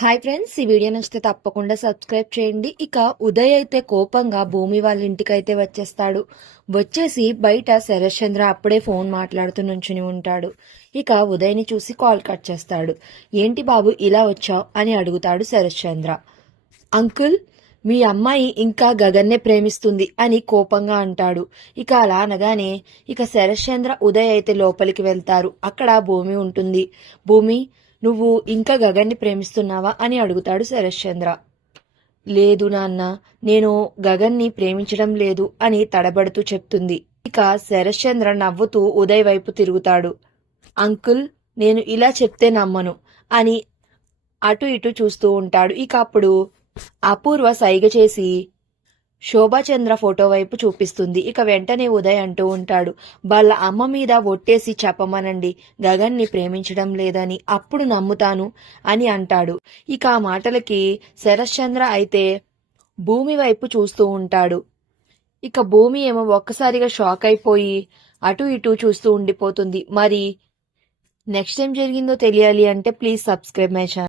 Hi friends ఈ video నచ్చితే తప్పకుండా సబ్స్క్రైబ్ చేయండి. ఇక ఉదయ్ అయితే కోపంగా భూమి వాళ్ళ ఇంటికి అయితే వచ్చేస్తాడు. వచ్చేసి బయట శరశ్చంద్ర అప్పుడే ఫోన్ మాట్లాడుతూ నుంచుని ఉంటాడు. ఇక ఉదయ్ని చూసి కాల్ కట్ చేస్తాడు. ఏంటి బాబు ఇలా వచ్చావు? అని అడుగుతాడు శరశ్చంద్ర. అంకుల్ మీ అమ్మాయి ఇంకా గగన్నే ప్రేమిస్తుంది అని కోపంగా అంటాడు. ఇక అలా అనగానే ఇక శరశ్చంద్ర ఉదయ్ అయితే లోపలికి వెళ్తారు. అక్కడ భూమి ఉంటుంది. భూమి నువ్వు ఇంకా గగన్ని ప్రేమిస్తున్నావా అని అడుగుతాడు శరశ్చంద్ర. లేదు నాన్న నేను గగన్ని ప్రేమించడం లేదు అని తడబడుతూ చెప్తుంది. ఇక శరశ్చంద్ర నవ్వుతూ ఉదయ్ వైపు తిరుగుతాడు. అంకుల్ నేను ఇలా చెప్తే నమ్మను అని అటు ఇటు చూస్తూ ఉంటాడు. ఇక అప్పుడు అపూర్వ సైగ చేసి శోభాచంద్ర ఫోటో వైపు చూపిస్తుంది. ఇక వెంటనే ఉదయ్ అంటూ ఉంటాడు వాళ్ళ అమ్మ మీద ఒట్టేసి చెప్పమనండి. గగన్ని ప్రేమించడం లేదని అప్పుడు నమ్ముతాను అని అంటాడు. ఇక ఆ మాటలకి శరశ్చంద్ర అయితే భూమి వైపు చూస్తూ ఉంటాడు. ఇక భూమి ఏమో ఒక్కసారిగా షాక్ అయిపోయి అటు ఇటు చూస్తూ ఉండిపోతుంది. మరి నెక్స్ట్ ఏం జరిగిందో తెలియాలి అంటే ప్లీజ్ సబ్స్క్రైబ్ మై ఛానల్.